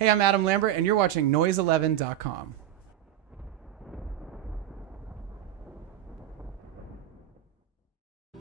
Hey, I'm Adam Lambert, and you're watching Noise11.com.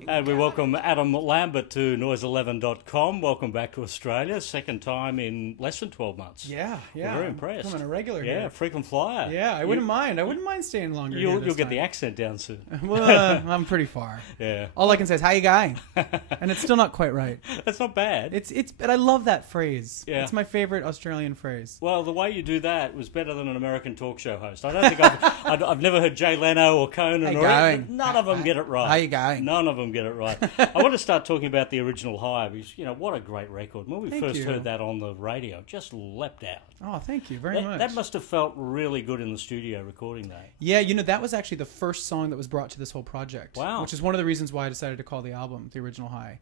And we welcome Adam Lambert to Noise11.com. Welcome back to Australia. Second time in less than 12 months. Yeah. We're very impressed. I'm a regular here. Yeah, frequent flyer. Yeah, I wouldn't mind. I wouldn't mind staying longer. You'll get the accent down soon. Well, I'm pretty far. Yeah. All I can say is, how you going? And it's still not quite right. That's not bad. But I love that phrase. Yeah. It's my favorite Australian phrase. Well, the way you do that was better than an American talk show host. I don't think I've never heard Jay Leno or Conan or anything. None of them get it right. How you going? None of them get it right. I want to start talking about the original High, because, what a great record. When we first heard that on the radio, it just leapt out. Oh, thank you very much. That must have felt really good in the studio recording that. Yeah, that was actually the first song that was brought to this whole project. Wow. Which is one of the reasons why I decided to call the album The Original High.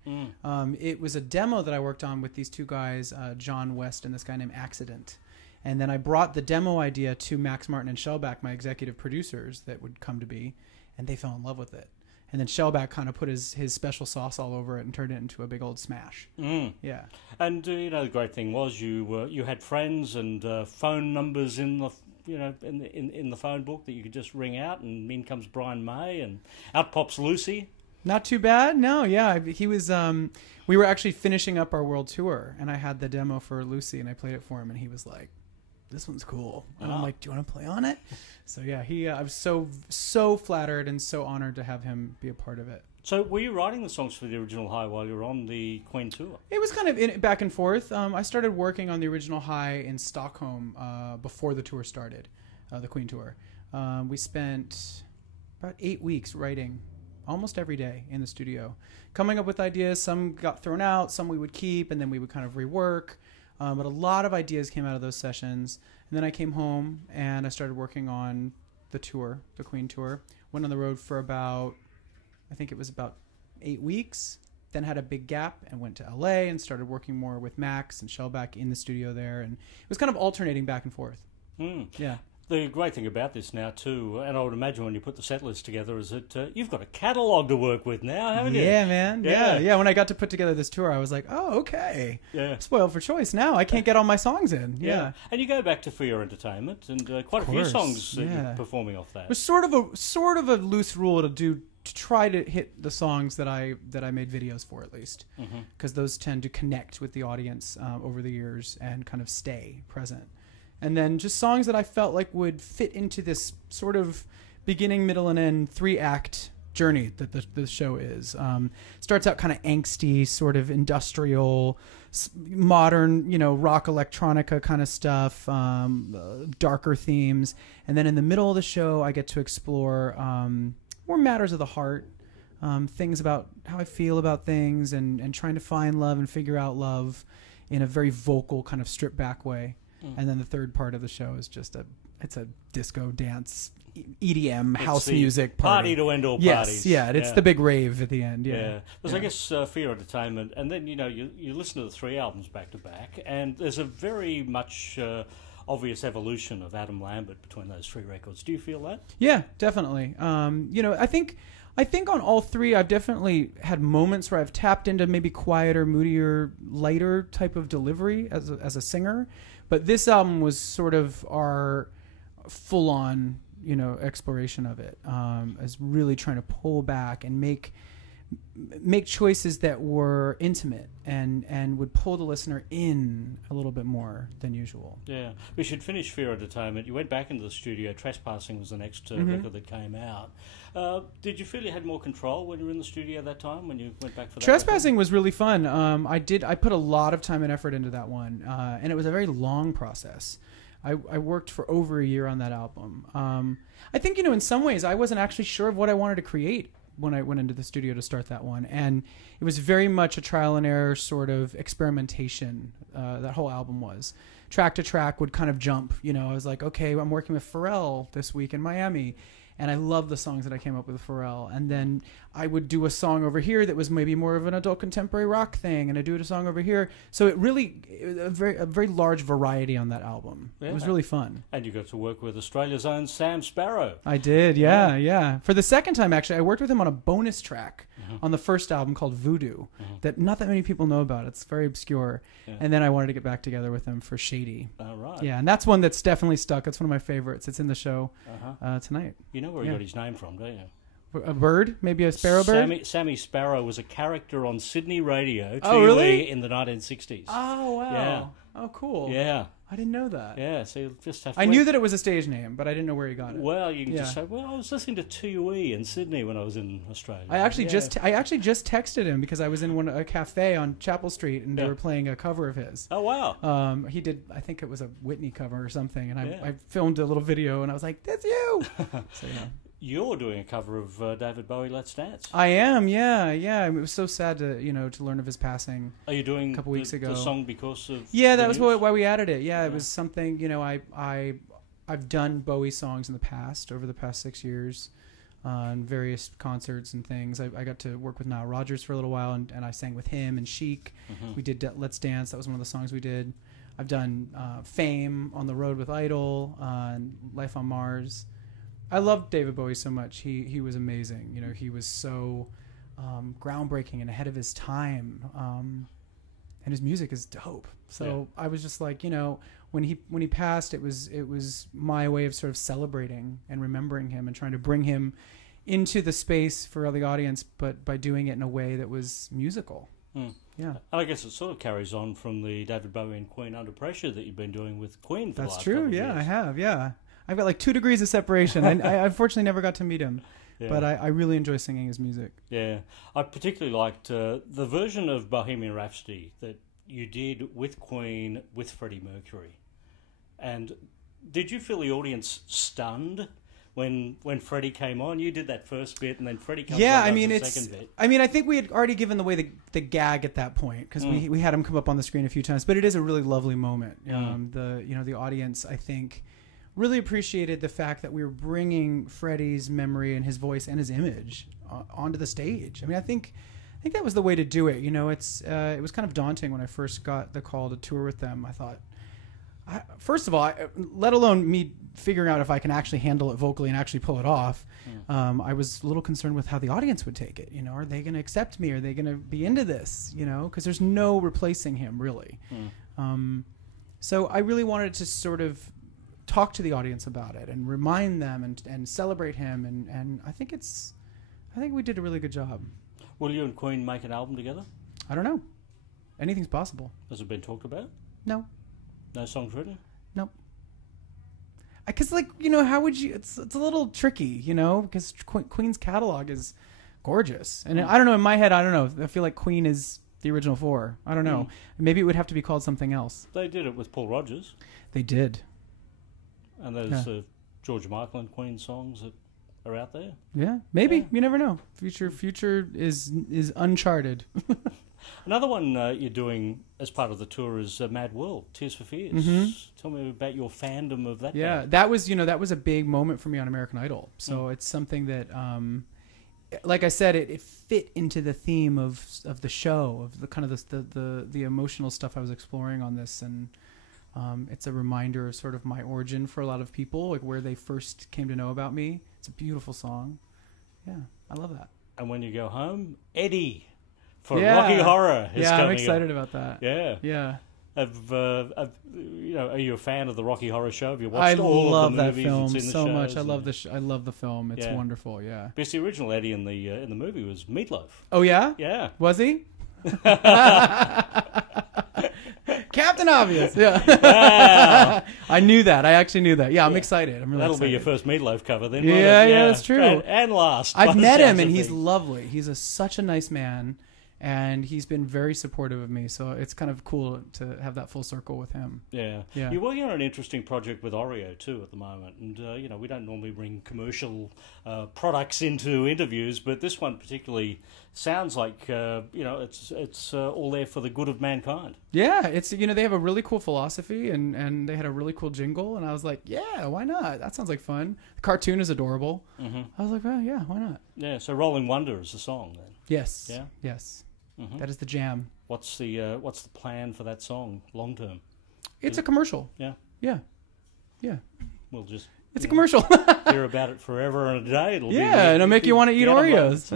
It was a demo that I worked on with these two guys, John West and this guy named Accident. And then I brought the demo idea to Max Martin and Shellback, my executive producers that would come to be, and they fell in love with it. And then Shellback kind of put his special sauce all over it and turned it into a big old smash. Yeah. And the great thing was you had friends and phone numbers in the in the phone book that you could just ring out, and in comes Brian May, and out pops Lucy. Not too bad. No, yeah. He was. We were actually finishing up our world tour, and I had the demo for Lucy, and I played it for him, and he was like, "This one's cool." And I'm like, "Do you want to play on it?" So yeah, I was so flattered and so honored to have him be a part of it. So were you writing the songs for the original High while you were on the Queen tour? It was kind of back and forth. I started working on the original High in Stockholm before the tour started, the Queen tour. We spent about 8 weeks writing almost every day in the studio, coming up with ideas. Some got thrown out, some we would keep, and then we would kind of rework. But a lot of ideas came out of those sessions. And then I came home and I started working on the tour, the Queen tour. Went on the road for about 8 weeks. Then had a big gap and went to LA and started working more with Max and Shellback in the studio there. And it was kind of alternating back and forth. Yeah. The great thing about this now, too, and I would imagine when you put the set list together, is that you've got a catalogue to work with now, haven't you? Yeah, man. Yeah. When I got to put together this tour, I was like, oh, okay. Yeah. Spoiled for choice now. I can't get all my songs in. Yeah. And you go back to For Your Entertainment, and quite a few songs you're performing off that. It was sort of a loose rule to try to hit the songs that I made videos for, at least, because those tend to connect with the audience over the years and kind of stay present. And then just songs that I felt like would fit into this sort of beginning, middle, and end 3-act journey that the show is. Starts out kind of angsty, sort of industrial, modern, rock electronica kind of stuff, darker themes. And then in the middle of the show, I get to explore more matters of the heart, things about how I feel about things and trying to find love and figure out love in a very vocal kind of stripped back way. And then the third part of the show is just it's a disco dance, EDM, house music party to end all parties. Yes, it's the big rave at the end. Yeah. Because I guess For Your Entertainment, and then you listen to the 3 albums back to back, and there's a very much obvious evolution of Adam Lambert between those 3 records. Do you feel that? Yeah, definitely. I think on all 3, I've definitely had moments where I've tapped into maybe quieter, moodier, lighter type of delivery as a singer. But this album was sort of our full-on, exploration of it, as really trying to pull back and make choices that were intimate and would pull the listener in a little bit more than usual. Yeah. We should finish For Your Entertainment. You went back into the studio. Trespassing was the next record that came out. Did you feel you had more control when you were in the studio that time, when you went back for that? Trespassing was really fun. I put a lot of time and effort into that one, and it was a very long process. I worked for over a year on that album. I think, in some ways, I wasn't actually sure of what I wanted to create when I went into the studio to start that one. And it was very much a trial and error sort of experimentation, that whole album was. Track to track would kind of jump. I was like, okay, I'm working with Pharrell this week in Miami. And I love the songs that I came up with Pharrell. And then I would do a song over here that was maybe more of an adult contemporary rock thing, and I do a song over here. So it really a very large variety on that album. Yeah. It was really fun. And you got to work with Australia's own Sam Sparro. I did, yeah. For the second time, actually, I worked with him on a bonus track on the first album called Voodoo that not that many people know about. It's very obscure. Yeah. And then I wanted to get back together with him for Shady. Right. Yeah, and that's one that's definitely stuck. That's one of my favorites. It's in the show tonight. You know where he got his name from, don't you? A bird? Maybe a sparrow bird? Sammy Sparrow was a character on Sydney radio really? in the 1960s. Oh, wow. Yeah. Oh, cool. Yeah. I didn't know that. Yeah, so you just have to... I knew that it was a stage name, but I didn't know where he got it. Well, you can just say, well, I was listening to 2UE in Sydney when I was in Australia. I actually just texted him because I was in a cafe on Chapel Street, and they were playing a cover of his. Oh, wow. He did, I think it was a Whitney cover or something, and I filmed a little video, and I was like, that's you! So, yeah. You're doing a cover of David Bowie, Let's Dance. I am, yeah. It was so sad to learn of his passing. Are you doing a couple weeks ago? The song because of? Yeah, that was why we added it. Yeah, it was something. I've done Bowie songs in the past over the past 6 years, on various concerts and things. I got to work with Nile Rodgers for a little while, and I sang with him and Chic. We did Let's Dance. That was one of the songs we did. I've done Fame, On the Road with Idol, Life on Mars. I loved David Bowie so much. He was amazing. He was so groundbreaking and ahead of his time. And his music is dope. So I was just like, when he passed, it was my way of sort of celebrating and remembering him and trying to bring him into the space for the audience, but by doing it in a way that was musical. Yeah. And I guess it sort of carries on from the David Bowie and Queen Under Pressure that you've been doing with Queen for the last couple of years. I have, yeah. I've got like 2 degrees of separation. I unfortunately never got to meet him, but I really enjoy singing his music. Yeah. I particularly liked the version of Bohemian Rhapsody that you did with Queen, with Freddie Mercury. And did you feel the audience stunned when Freddie came on? You did that first bit, and then Freddie comes on the second bit. I think we had already given away the gag at that point, because we had him come up on the screen a few times. But it is a really lovely moment. The audience, I think, really appreciated the fact that we were bringing Freddie's memory and his voice and his image onto the stage. I think that was the way to do it. It was kind of daunting when I first got the call to tour with them. I thought, first of all, let alone me figuring out if I can actually handle it vocally and actually pull it off, I was a little concerned with how the audience would take it. Are they going to accept me? Are they going to be into this? Because there's no replacing him, really. So I really wanted to sort of talk to the audience about it and remind them and celebrate him, and I think we did a really good job. Will you and Queen make an album together? I don't know. Anything's possible. Has it been talked about? No. No songs written? Nope. Because how would you? It's a little tricky, because Queen's catalog is gorgeous, and I don't know. In my head, I don't know. I feel like Queen is the original 4. I don't know. Maybe it would have to be called something else. They did it with Paul Rodgers. They did. And there's George Michael and Queen songs that are out there. Yeah, maybe. You never know. Future is uncharted. Another one you're doing as part of the tour is Mad World, Tears for Fears. Tell me about your fandom of that. Yeah, that was a big moment for me on American Idol. So it's something that, like I said, it fit into the theme of the show, of the kind of the emotional stuff I was exploring on this, and it's a reminder of sort of my origin for a lot of people, like where they first came to know about me. It's a beautiful song. Yeah, I love that. And when you go home, Eddie for Rocky Horror is coming. I'm excited about that. Yeah. Are you a fan of the Rocky Horror Show? Have you watched all of the movies? I love that film so much. I love the film. It's wonderful. Yeah. Because the original Eddie in the movie was Meatloaf. Oh yeah. Yeah. Was he? Captain Obvious. Yeah. Wow. I knew that. I actually knew that. Yeah, I'm excited. I'm really That'll excited. be your first Meatloaf cover then. Yeah, that's true. And last. I've met him, and he's lovely. He's such a nice man, and he's been very supportive of me. So it's kind of cool to have that full circle with him. Yeah. You're working on an interesting project with Oreo too at the moment, and we don't normally bring commercial products into interviews, but this one particularly sounds like it's all there for the good of mankind. Yeah, it's they have a really cool philosophy, and they had a really cool jingle, and I was like, yeah, why not? That sounds like fun. The cartoon is adorable. I was like, well, yeah, why not? Yeah, so Rolling Wonder is the song then. Yes. Yeah? Yes. That is the jam. What's the plan for that song long term? It's a commercial. Yeah. Yeah. Yeah. We'll just It's a commercial. hear about it forever and a day. It'll be it'll make you want to eat Oreos.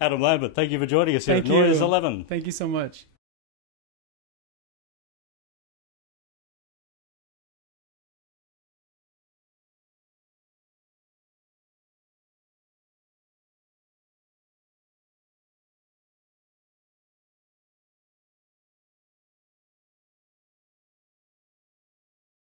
Adam Lambert, thank you for joining us here Thank at Noise you. 11. Thank you so much.